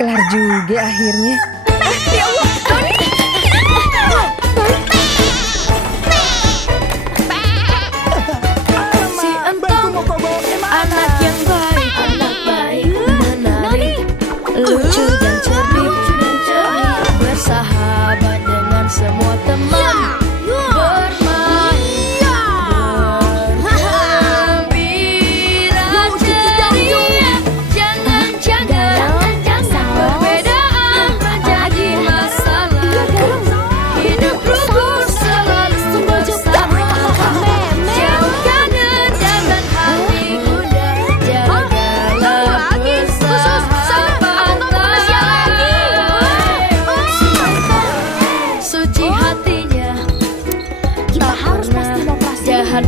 Kelar juga akhirnya. Ya Allah, Doni. Si Entong, anak yang baik, menarik, lucu dan cerdik, bersahabat dengan semua teman, bermain, bergembira, ceria. Jangan perbedaan menjadi masalah. Hidup rukun selalu bersama. Jauhkan dendam dan hati gundah. Jagalah persahabatan. Suci hatinya, Kita harus pasti mau plastik. jahat